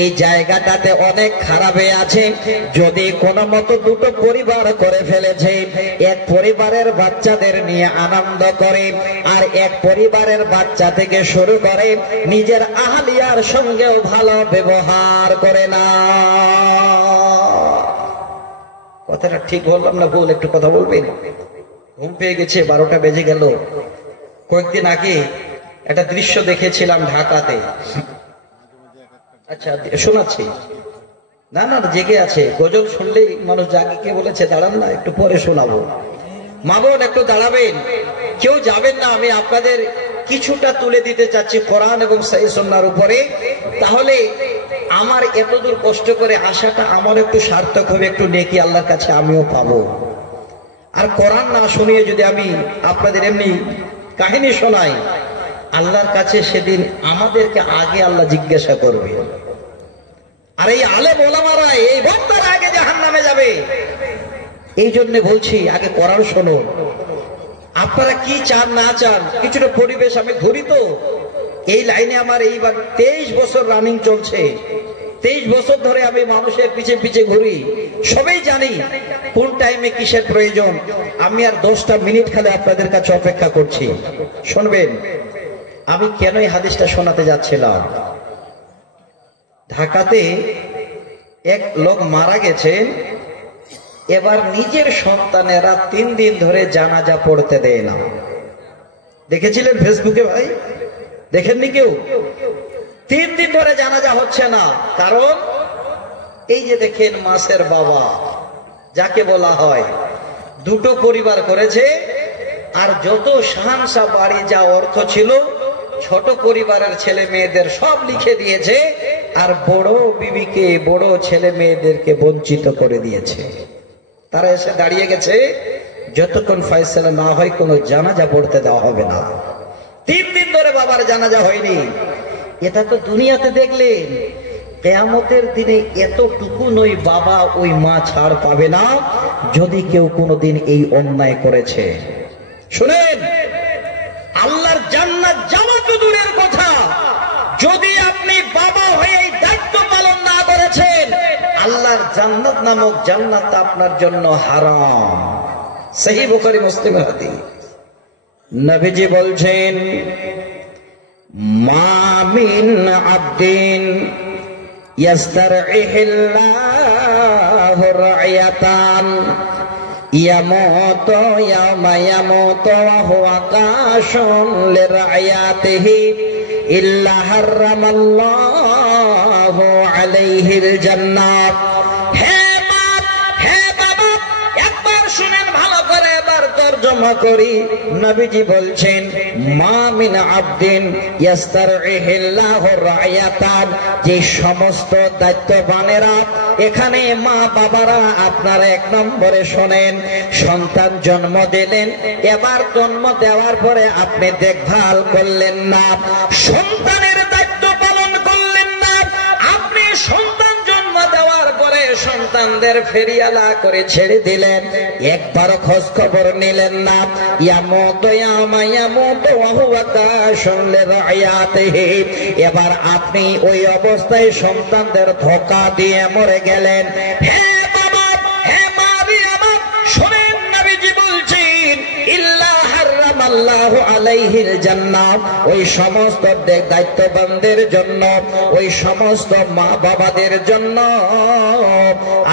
এই জায়গাটাতে অনেক খারাপে আছেন, যদি কোনো মতো দুটো পরিবার করে ফেলেছে, এক পরিবারের বাচ্চাদের নিয়ে আনন্দ করে, আর এক পরিবারের বাচ্চা থেকে শুরু করে নিজের আহলিয়ার সঙ্গেও ভালো ব্যবহার করে না। কথাটা ঠিক বললাম না ভুল? একটু কথা বলবেন। ঘুম পেয়ে গেছে, 12টা বেজে গেল। কয়েকদিন আগে একটা দৃশ্য দেখেছিলাম ঢাকাতে। আচ্ছা শোনাচ্ছি। না না জেগে আছে, গজল শুনলেই মানুষ জাগে। কে বলেছে দাঁড়ান না, একটু পরে শোনাবো। মা বোন একটু দাঁড়াবেন, কেউ যাবেন না। আমি আপনাদের কিছুটা তুলে দিতে চাচ্ছি কোরআন এবং সহিহ সুন্নাহর উপরে, তাহলে আমার এতদূর কষ্ট করে আসাটা আমার একটু সার্থক হবে, একটু নেকি আল্লাহর কাছে আমিও পাবো। আর কোরআন না শুনিয়ে যদি আমি আপনাদের এমনি কাহিনী শোনাই, আল্লাহর কাছে সেদিন আমাদেরকে আগে আল্লাহ জিজ্ঞাসা করবে। আর এই আলেম ওলামারা, এই বক্তারা আগে জাহান্নামে যাবে। এই জন্য বলছি আগে কোরআন শুনুন। আপনারা কি চান না চান, কিছুটা পরিবেশ আমি ধরি তো। এই লাইনে আমার এইবার 23 বছর রানিং চলছে। 23 বছর ধরে আমি মানুষের পিছে পিছে ঘুরি, সবাই জানি কোন টাইমে কিসের প্রয়োজন। আমি আর 10টা মিনিট খালি আপনাদের কাছে অপেক্ষা করছি, শুনবেন। আমি কেন এই হাদিসটা শোনাতে যাচ্ছিলাম। ঢাকাতে এক লোক মারা গেছেন, এবার নিজের সন্তানেরা 3 দিন ধরে জানাজা পড়তে দেয় না। দেখেছিলেন ফেসবুকে ভাই? দেখেননি কেউ? 3 দিন ধরে জানাজা হচ্ছে না। কারণ এই যে দেখেন মাসের বাবা যাকে বলা হয়, দুটো পরিবার করেছে, আর যত শাহানশা বাড়ি যা অর্থ ছিল ছোট পরিবারের ছেলে মেয়েদের সব লিখে দিয়েছে, আর বড় বিবিকে, বড় ছেলে মেয়েদেরকে বঞ্চিত করে দিয়েছে। তারা এসে দাঁড়িয়ে গেছে, যতক্ষণ ফয়সালা না হয় কোনো জানাজা পড়তে দেওয়া হবে না। 3 দিন ধরে বাবার জানাজা হয়নি। এটা তো দুনিয়াতে দেখলেন, কিয়ামতের দিনে এতটুকু নই বাবা ওই মা ছাড় পাবে না, যদি কেউ কোনোদিন এই অন্যায় করেছে। শুনেন, আল্লাহর জান্নাত যাওয়া তো দূরের কথা, যদি আপনি বাবা হয়ে এই দায়িত্ব পালন না করেছেন, আল্লাহর জান্নাত নামক জান্নাত আপনার জন্য হারাম। সহিহ বুখারী মুসলিমের হাদিস। নবীজি বলছেন, মা মিন আবদিন ইয়াস্তারইহিল্লাহু রা'য়াতান ইয়ামুতু ইয়াওমা ইয়ামুতু ওয়া হুয়া কাশুন লিরা'য়াতিহি ইল্লা হারামাল্লাহু আলাইহিল জান্নাত। হে মা, হে বাবা, একবার শুনেন ভালো করে, এবার তরজমা করি। নবীজি বলছেন, মা মিন আবদিন ইয়াস্তারইহিল্লাহু রা'য়াতান, যে সমস্ত দায়িত্ববানেরা এখানে মা বাবারা, আপনারা 1 নম্বরে শোনেন, সন্তান জন্ম দিলেন, এবার জন্ম দেওয়ার পরে আপনি দেখভাল করলেন না, সন্তানের দায়িত্ব পালন করলেন না, আপনি সন্তান জন্ম দেওয়ার পরে সন্তানদের ফেরিয়ালা করে ছেড়ে দিলেন, একবার খোঁজ খবর নিলেন না। ইয়ামুতু ইয়াওমা ইয়ামুতু ওয়া হুয়া কাশুন লিরা'য়াতিহি, এবার আপনি ওই অবস্থায় সন্তানদের ধোঁকা দিয়ে মরে গেলেন। হে বাবা, শোনেন, নবীজি বলছেন ইল্লা হারামাল্লাহু আলাইহিল জান্নাত, ওই সমস্ত দায়িত্ববানদের জন্য, ওই সমস্ত মা বাবাদের জন্য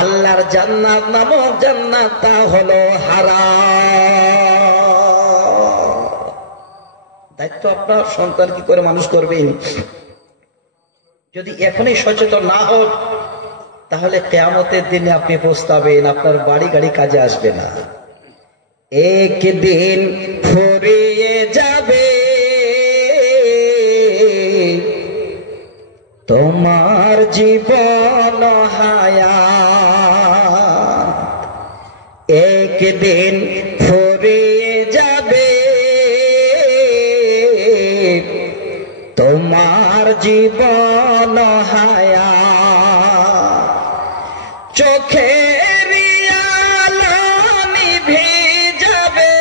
আল্লাহর জান্নাত নামক জান্নাতটা হলো হারাম। দায়িত্ব আপনার, সন্তান কি করে মানুষ করবেন? যদি এখনই সচেতন না হন তাহলে কিয়ামতের দিনে আপনি পস্তাবেন, আপনার বাড়ি গাড়ি কাজে আসবে না। একদিন ফুরিয়ে যাবে তোমার জীবন হায়াত, একদিন ফুরিয়ে যাবে তোমার জীবন হায়াত, চোখের আলো নিভে যাবে,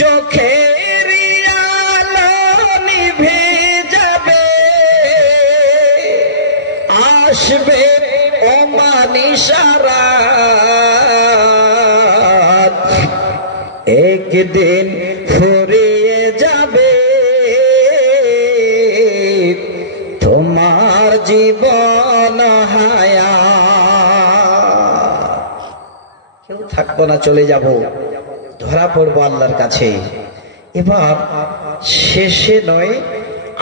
চোখের আলো নিভে যাবে, আসবে অমানিসারাত, একদিন ফুরিয়ে যাবে তোমার জীবন হায়াত। কেউ থাকবো না, চলে যাব, ধরা পড়বো আল্লাহর কাছে। এবার শেষে নয়,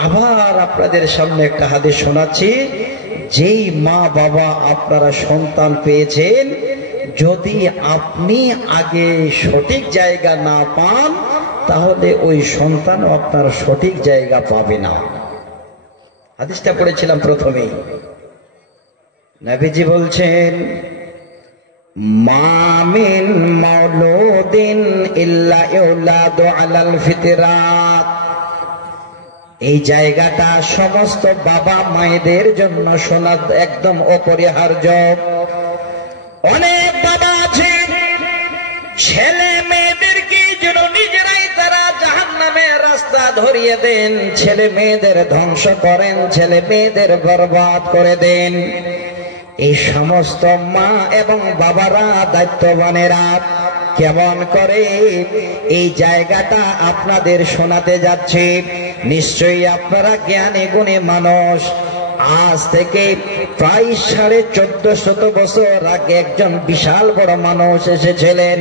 আবার আপনাদের সামনে একটা হাদিস শোনাচ্ছি। যেই মা বাবা আপনারা সন্তান পেয়েছেন, যদি আপনি আগে সঠিক জায়গা না পান তাহলে ওই সন্তানও আপনার সঠিক জায়গা পাবে না। হাদিসটা পড়েছিলাম প্রথমেই। নবীজি বলছেন মা মিন মাউলুদিন ইল্লা ইউলাদু আলাল ফিতরাত। এই জায়গাটা সমস্ত বাবা মায়েদের জন্য শোনা একদম অপরিহার্য। অনেক বাবা আছে ছেলে মেয়েদেরকে যেন নিজেরাই তারা জাহান্নামের রাস্তা ধরিয়ে দেন, ছেলে মেয়েদের ধ্বংস করেন, ছেলে মেয়েদের বরবাদ করে দেন। এই সমস্ত মা এবং বাবারা, দায়িত্ববানেরা কেমন করে এই জায়গাটা আপনাদের শোনাতে যাচ্ছে। নিশ্চয়ই আপনারা জ্ঞানী গুণী মানুষ। আজ থেকে প্রায় 1450 বছর আগে একজন বিশাল বড় মানুষ এসেছিলেন,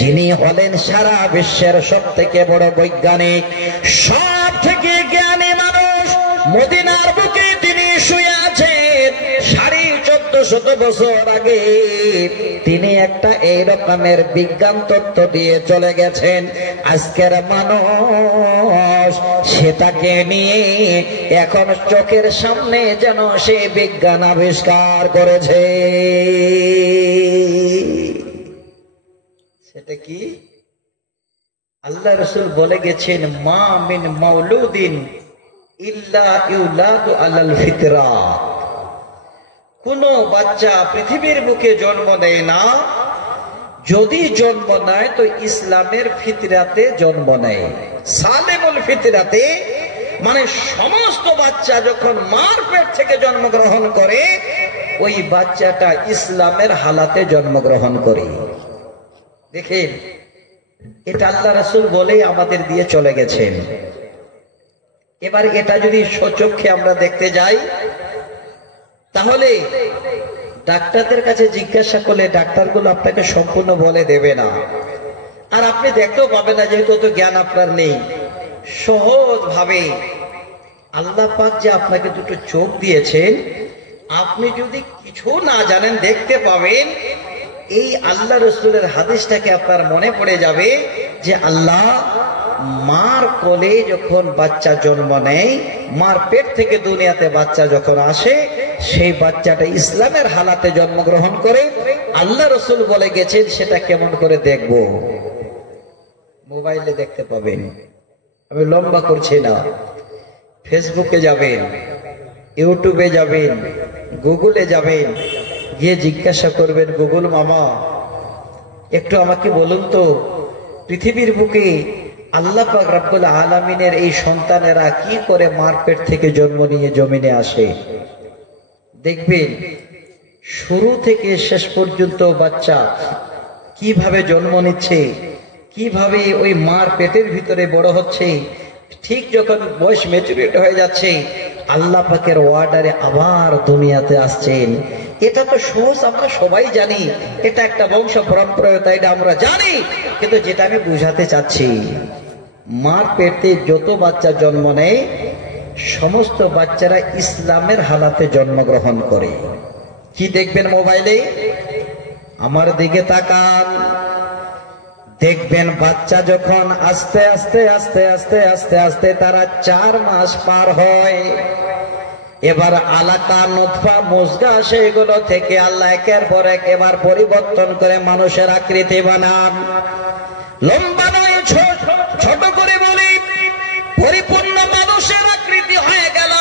যিনি হলেন সারা বিশ্বের সব থেকে বড় বৈজ্ঞানিক, সব থেকে জ্ঞানী মানুষ। মদিনার বুকে তিনি শুয়ে আছেন। 1450 বছর আগে তিনি একটা এই রকমের বিজ্ঞান তত্ত্ব দিয়ে চলে গেছেন। আজকের মানুষ সেটাকে নিয়ে এখন চোখের সামনে যেন সে বিজ্ঞান আবিষ্কার করেছে। সেটা কি? আল্লাহ রাসূল বলে গেছেন মা মিন মাউলুদিন ইল্লা ইউলাদু আলাল ফিতরাত। কোন বাচ্চা পৃথিবীর মুখে জন্ম নেয় না, যদি জন্ম নেয় তো ইসলামের ফিতরাতে জন্ম নেয়। সালেমুল ফিতরাতে মানে সমস্ত বাচ্চা যখন মার পেট থেকে জন্মগ্রহণ করে, ওই বাচ্চাটা ইসলামের হালাতে জন্মগ্রহণ করে। দেখেন, এটা আল্লাহ রাসূল বলে আমাদের দিয়ে চলে গেছেন। এবার এটা যদি সচক্ষে আমরা দেখতে যাই, তাহলে ডাক্তারদের কাছে জিজ্ঞাসা করলে ডাক্তারগুলো আপনাকে সম্পূর্ণ বলে দেবে না, আর আপনি দেখতেও পাবেন না, যেহেতু তো জ্ঞান আপনার নেই। সহজ ভাবে আল্লাহ পাক যে আপনাকে দুটো চোখ দিয়েছেন, আপনি যদি কিছু না জানেন দেখতে পাবেন। এই আল্লাহ রাসূলের হাদিসটাকে আপনার মনে পড়ে যাবে যে আল্লাহ মার কোলে যখন বাচ্চা জন্ম নেয়, মার পেট থেকে দুনিয়াতে বাচ্চা যখন আসে, সেই বাচ্চাটা ইসলামের হালাতে জন্মগ্রহণ করে। আল্লাহ রাসূল বলে গেছেন সেটা কেমন করে দেখবো? মোবাইলে দেখতে পাবেন। আমি লম্বা করছি না, ফেসবুকে যাবেন, ইউটিউবে যাবেন, গুগলে যাবেন, গিয়ে জিজ্ঞাসা করবেন, গুগল মামা একটু আমাকে বলুন তো, পৃথিবীর বুকে আল্লাহ পাক রব্বুল আলামিনের এই সন্তানেরা কি করে মার পেট থেকে জন্ম নিয়ে জমিনে আসে? দেখবেন শুরু থেকে শেষ পর্যন্ত বাচ্চা কিভাবে জন্ম নিচ্ছে, কিভাবে ওই মার পেটের ভিতরে বড় হচ্ছে, ঠিক যখন বয়স ম্যাচুরিটি হয়ে যাচ্ছে আল্লাহ পাকের অর্ডারে আবার দুনিয়াতে আসছেন। এটা তো সহজ, আমরা সবাই জানি, এটা একটা বংশ পরম্পরা, এটা আমরা জানি। কিন্তু যেটা আমি বুঝাতে চাচ্ছি, মার পেটে যত বাচ্চা জন্ম নেয় সমস্ত বাচ্চারা ইসলামের হালাতে জন্মগ্রহণ করে। কি দেখবেন মোবাইলে, আমার দিকে তাকান, দেখবেন বাচ্চা যখন আস্তে আস্তে আস্তে আস্তে আস্তে আস্তে তারা 4 মাস পার হয়, এবার আলাকা নুতফা মুজগা সেগুলো থেকে আল্লাহ একের পর এক এবার পরিবর্তন করে মানুষের আকৃতি বানান। লম্বা নয়, ছোট করে বলি, পরিপূর্ণ মানুষের আকৃতি হয়ে গেল।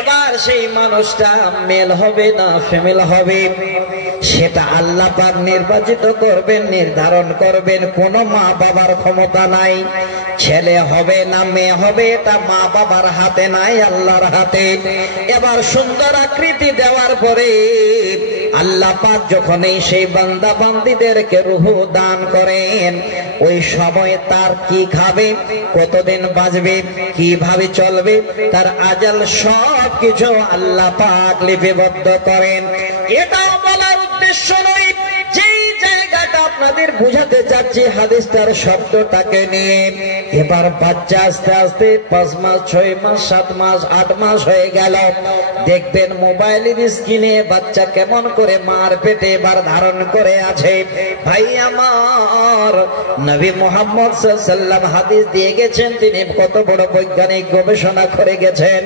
এবার সেই মানুষটা মেল হবে না ফিমেল হবে, সেটা আল্লাহ পাক নির্বাচিত করবেন, নির্ধারণ করবেন। কোন মা বাবার ক্ষমতা নাই। ছেলে হবে না মেয়ে হবে এটা মা বাবার হাতে নাই, আল্লাহর হাতে। এবার সুন্দর আকৃতি দেওয়ার পরে আল্লাহ পাক যখন সেই বান্দা বান্দীদেরকে রূহ দান করেন, ওই সময় তার কি খাবে, কতদিন বাঁচবে, কিভাবে চলবে, তার আজাল সব কিছু আল্লাহ পাক লিপিবদ্ধ করেন। এটাও বলার উদ্দেশ্য নয়, যেই জায়গাটা আপনাদের বুঝাতে চাচ্ছি হাদিসটার শব্দটাকে নিয়ে। এবার বাচ্চা আস্তে আস্তে 5 মাস 6 মাস 7 মাস 8 মাস হয়ে গেল, দেখবেন মোবাইলের স্ক্রিনে বাচ্চা কেমন করে মার পেটে এবার ধারণ করে আছে। ভাই আমার, নবী মুহাম্মদ সাল্লাল্লাহু আলাইহি ওয়াসাল্লাম হাদিস দিয়ে গেছেন, তিনি কত বড় বৈজ্ঞানিক গবেষণা করে গেছেন।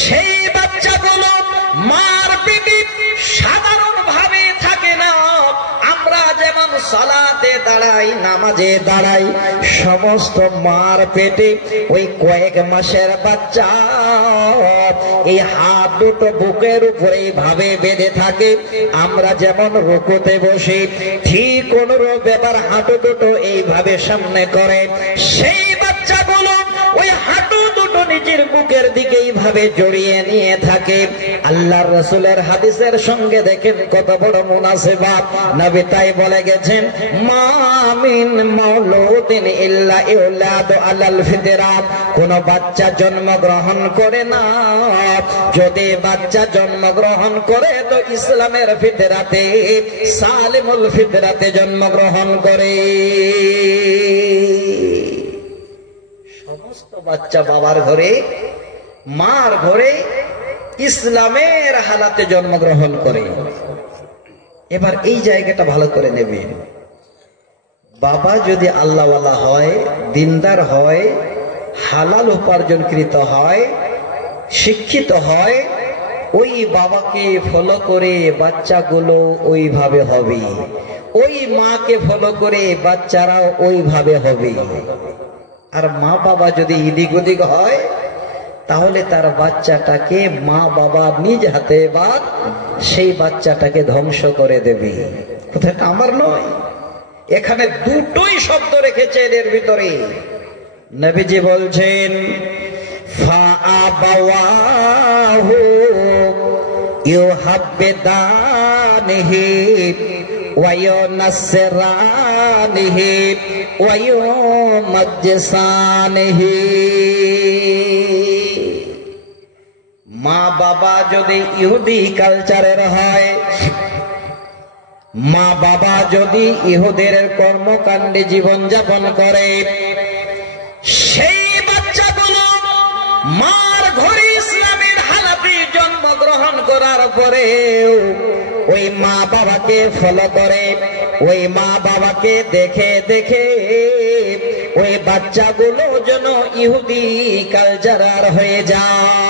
সেই বাচ্চাগুলো মার পেটে সাধারণ ভাবে থাকে না। আমরা যেমন সালাতে দাঁড়াই, নামাজে দাঁড়াই, সমস্ত মার পেটে ওই কয়েক মাসের বাচ্চা এই হাত দুটো বুকের উপরে এইভাবে বেঁধে থাকে। আমরা যেমন রুকুতে বসি ঠিক অনুরূপ ব্যাপার হাঁটু দুটো এইভাবে সামনে করে। সেই বাচ্চাগুলো ওই হাঁটু দুটো নিজের বুকের দিকে এইভাবে জড়িয়ে নিয়ে থাকে। আল্লাহর রাসূলের হাদিসের সঙ্গে দেখেন কত বড় মুনাসেবাত। নবী তাই বলে গেছেন, মা মিন মাউলুদিন ইল্লা ইউলাদু আলাল ফিতরাত। কোন বাচ্চা জন্মগ্রহণ করে না, যদি বাচ্চা জন্মগ্রহণ করে তো ইসলামের ফিতরাতে, সালিমুল ফিতরাতে জন্মগ্রহণ করে। সমস্ত বাচ্চা বাবার ঘরে, মার ঘরে ইসলামের হালাতে জন্মগ্রহণ করে। এবার এই জায়গাটা ভালো করে নেবেন। বাবা যদি আল্লাহওয়ালা হয়, দিনদার হয়, হালাল উপার্জনকৃত হয়, শিক্ষিত হয়, ওই বাবাকে ফলো করে বাচ্চাগুলো ওইভাবে হবে, ওই মাকে ফলো করে বাচ্চারাও ওইভাবে হবে। আর মা বাবা যদি এদিক ওদিক হয় তাহলে তার বাচ্চাটাকে মা বাবা নিজ হাতে বা সেই বাচ্চাটাকে ধ্বংস করে দেবে। কথাটা আমার নয়, এখানে দুটোই শব্দ রেখেছেন এর ভিতরে। নবীজি বলছেন, ফাআবাওয়াহু ইউহাব্বিদানিহি ওয়া ইউনাসসিরানিহি ওয়া ইউমাজ্জিসানিহি। মা বাবা যদি ইহুদি কালচারের হয়, মা বাবা যদি ইহুদের কর্মকাণ্ডে জীবন যাপন করে, সেই বাচ্চাগুলো মার ঘরে ইসলামের হালাতে জন্মগ্রহণ করার পরেও ওই মা বাবাকে ফলো করে, ওই মা বাবাকে দেখে দেখে ওই বাচ্চাগুলো যেন ইহুদি কালচারার হয়ে যায়।